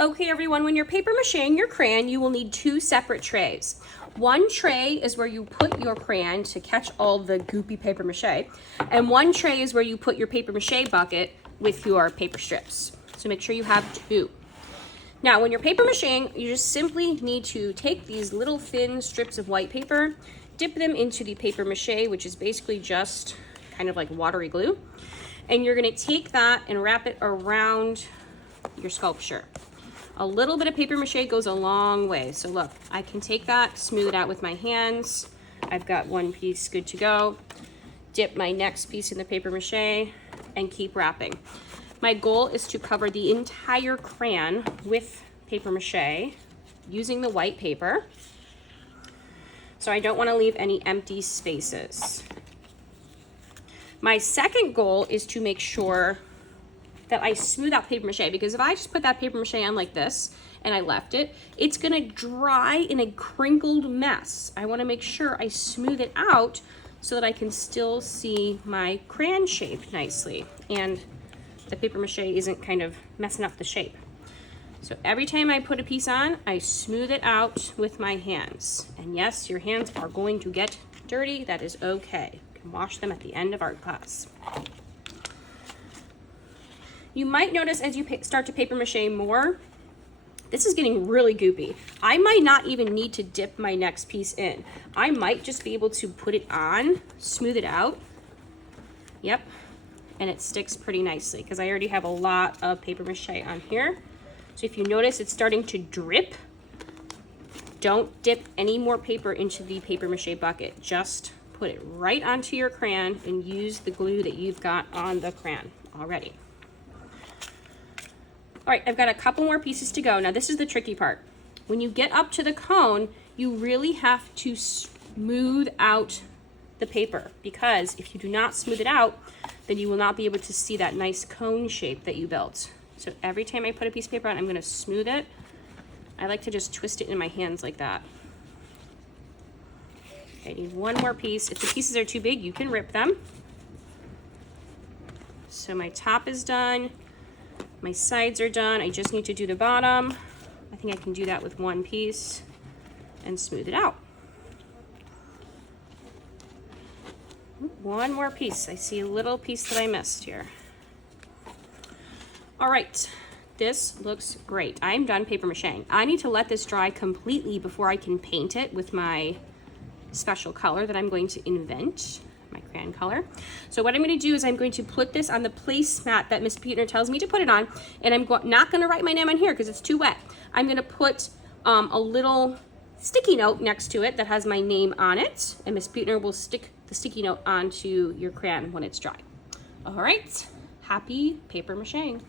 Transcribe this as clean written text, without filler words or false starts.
Okay everyone, when you're paper macheing your crayon, you will need two separate trays. One tray is where you put your crayon to catch all the goopy paper mache, and one tray is where you put your paper mache bucket with your paper strips. So make sure you have two. Now, when you're paper macheing, you just simply need to take these little thin strips of white paper, dip them into the paper mache, which is basically just kind of like watery glue, and you're gonna take that and wrap it around your sculpture. A little bit of paper mache goes a long way. So look, I can take that, smooth it out with my hands. I've got one piece good to go. Dip my next piece in the paper mache and keep wrapping. My goal is to cover the entire crayon with paper mache using the white paper. So I don't want to leave any empty spaces. My second goal is to make sure that I smooth out paper mache, because if I just put that paper mache on like this and I left it, it's gonna dry in a crinkled mess. I wanna make sure I smooth it out so that I can still see my crayon shape nicely and the paper mache isn't kind of messing up the shape. So every time I put a piece on, I smooth it out with my hands. And yes, your hands are going to get dirty. That is okay. You can wash them at the end of art class. You might notice as you start to paper mache more, this is getting really goopy. I might not even need to dip my next piece in. I might just be able to put it on, smooth it out. Yep, and it sticks pretty nicely because I already have a lot of paper mache on here. So if you notice it's starting to drip, don't dip any more paper into the paper mache bucket. Just put it right onto your crayon and use the glue that you've got on the crayon already. All right, I've got a couple more pieces to go. Now this is the tricky part. When you get up to the cone, you really have to smooth out the paper, because if you do not smooth it out, then you will not be able to see that nice cone shape that you built. So every time I put a piece of paper on, I'm gonna smooth it. I like to just twist it in my hands like that. Okay, I need one more piece. If the pieces are too big, you can rip them. So my top is done. My sides are done. I just need to do the bottom. I think I can do that with one piece and smooth it out. One more piece. I see a little piece that I missed here. All right, this looks great. I'm done paper macheing. I need to let this dry completely before I can paint it with my special color that I'm going to invent. My crayon color. So what I'm going to do is I'm going to put this on the placemat that Miss Buettner tells me to put it on, and I'm not going to write my name on here because it's too wet. I'm going to put a little sticky note next to it that has my name on it, and Miss Buettner will stick the sticky note onto your crayon when it's dry. All right, happy paper macheing.